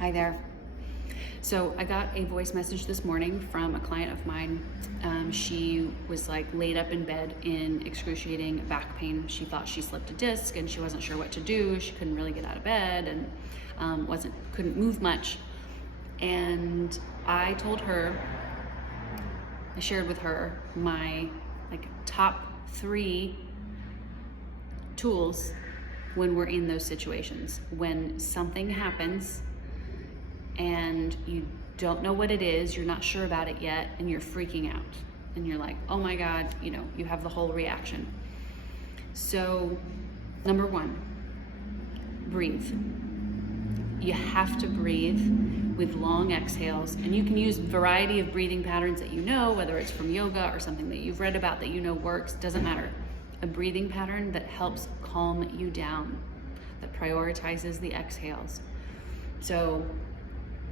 Hi there. So I got a voice message this morning from a client of mine. She was like laid up in bed in excruciating back pain. She thought she slipped a disc and she wasn't sure what to do. She couldn't really get out of bed and couldn't move much. And I shared with her my top 3 tools when we're in those situations. When something happens and you don't know what it is, you're not sure about it yet, and you're freaking out. And you're like, oh my God, you have the whole reaction. So, number 1, breathe. You have to breathe with long exhales, and you can use a variety of breathing patterns that you know, whether it's from yoga or something that you've read about that you know works, doesn't matter. A breathing pattern that helps calm you down, that prioritizes the exhales. So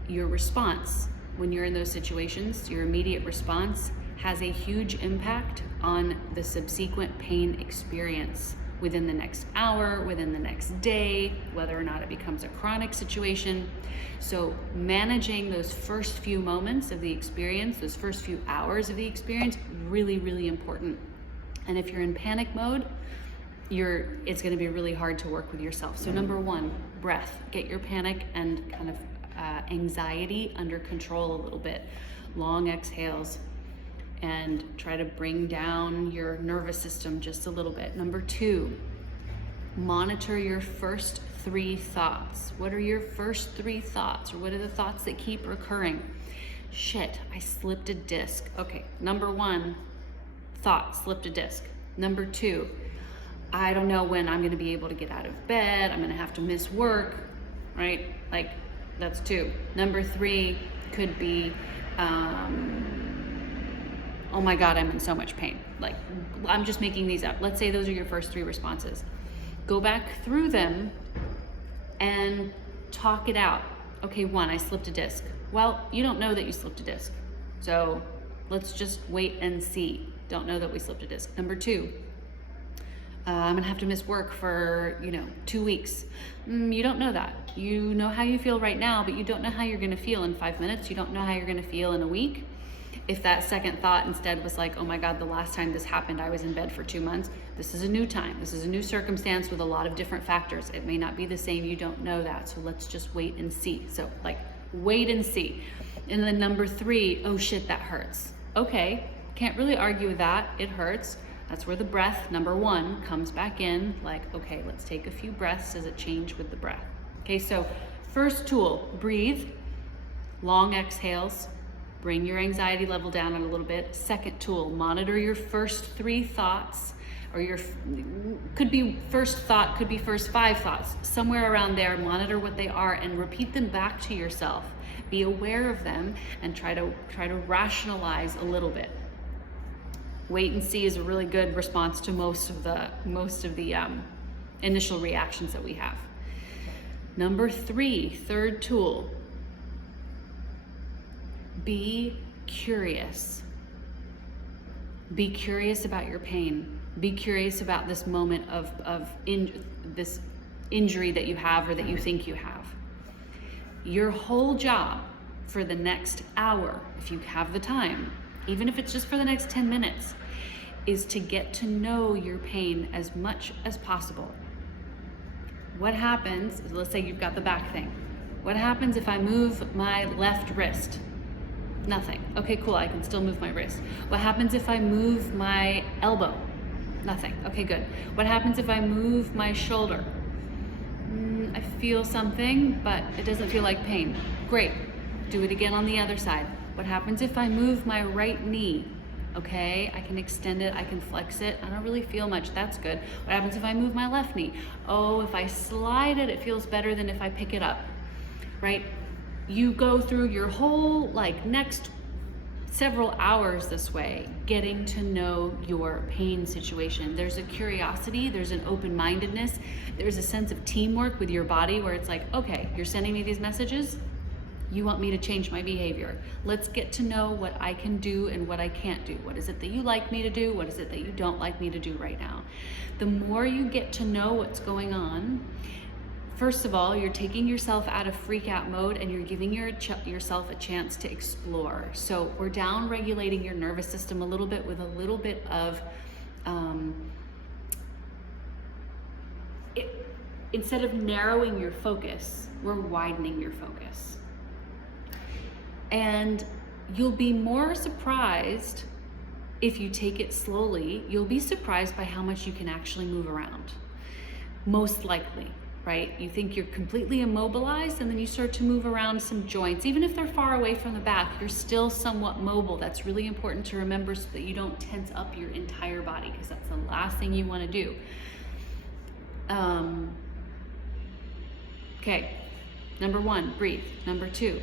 your response when you're in those situations, your immediate response has a huge impact on the subsequent pain experience within the next hour, within the next day, whether or not it becomes a chronic situation. So managing those first few moments of the experience, those first few hours of the experience, really, really important. And if you're in panic mode, it's gonna be really hard to work with yourself. So number 1, breath. Get your panic and kind of anxiety under control a little bit. Long exhales, and try to bring down your nervous system just a little bit. Number 2, monitor your first 3 thoughts. What are your first 3 thoughts, or what are the thoughts that keep recurring? Shit, I slipped a disc. Okay, number 1, thought, slipped a disc. Number 2, I don't know when I'm gonna be able to get out of bed. I'm gonna have to miss work, right? That's 2. Number 3 could be, oh my God, I'm in so much pain. I'm just making these up. Let's say those are your first 3 responses. Go back through them and talk it out. Okay, 1, I slipped a disc. Well, you don't know that you slipped a disc. So let's just wait and see. Don't know that we slipped a disc. Number 2, I'm gonna have to miss work for 2 weeks. You don't know that. You know how you feel right now, but you don't know how you're gonna feel in 5 minutes. You don't know how you're gonna feel in a week. If that second thought instead was like, oh my God, the last time this happened, I was in bed for 2 months. This is a new time. This is a new circumstance with a lot of different factors. It may not be the same. You don't know that. So let's just wait and see. So wait and see. And then number 3, oh shit, that hurts. Okay, can't really argue with that. It hurts. That's where the breath, number 1, comes back in. Okay, let's take a few breaths. Does it change with the breath? Okay, so first tool, breathe, long exhales, bring your anxiety level down a little bit. Second tool, monitor your first 3 thoughts, or could be first thought, could be first 5 thoughts, somewhere around there. Monitor what they are and repeat them back to yourself. Be aware of them and try to rationalize a little bit. Wait and see is a really good response to most of the initial reactions that we have. Number 3, third tool, be curious. Be curious about your pain. Be curious about this moment of this injury that you have or that you think you have. Your whole job for the next hour, if you have the time, even if it's just for the next 10 minutes, is to get to know your pain as much as possible. What happens, let's say you've got the back thing. What happens if I move my left wrist? Nothing. Okay, cool, I can still move my wrist. What happens if I move my elbow? Nothing. Okay, good. What happens if I move my shoulder? I feel something, but it doesn't feel like pain. Great. Do it again on the other side. What happens if I move my right knee? Okay, I can extend it, I can flex it. I don't really feel much, that's good. What happens if I move my left knee? Oh, if I slide it, it feels better than if I pick it up, right? You go through your whole next several hours this way, getting to know your pain situation. There's a curiosity, there's an open-mindedness, there's a sense of teamwork with your body where it's like, okay, you're sending me these messages, you want me to change my behavior. Let's get to know what I can do and what I can't do. What is it that you like me to do? What is it that you don't like me to do right now? The more you get to know what's going on, First of all, you're taking yourself out of freak out mode and you're giving yourself a chance to explore. So we're down regulating your nervous system a little bit with a little bit of, instead of narrowing your focus, we're widening your focus. And you'll be more surprised if you take it slowly. You'll be surprised by how much you can actually move around. Most likely, right? You think you're completely immobilized and then you start to move around some joints. Even if they're far away from the back, you're still somewhat mobile. That's really important to remember so that you don't tense up your entire body, because that's the last thing you want to do. Okay, number 1, breathe. Number 2,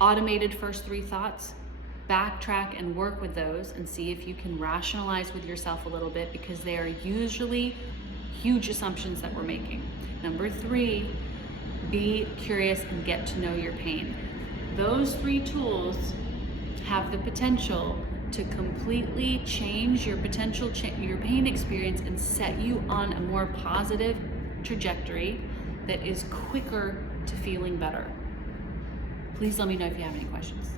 automated first 3 thoughts. Backtrack and work with those and see if you can rationalize with yourself a little bit, because they are usually huge assumptions that we're making. Number 3, be curious and get to know your pain. Those 3 tools have the potential to completely change your your pain experience and set you on a more positive trajectory that is quicker to feeling better. Please let me know if you have any questions.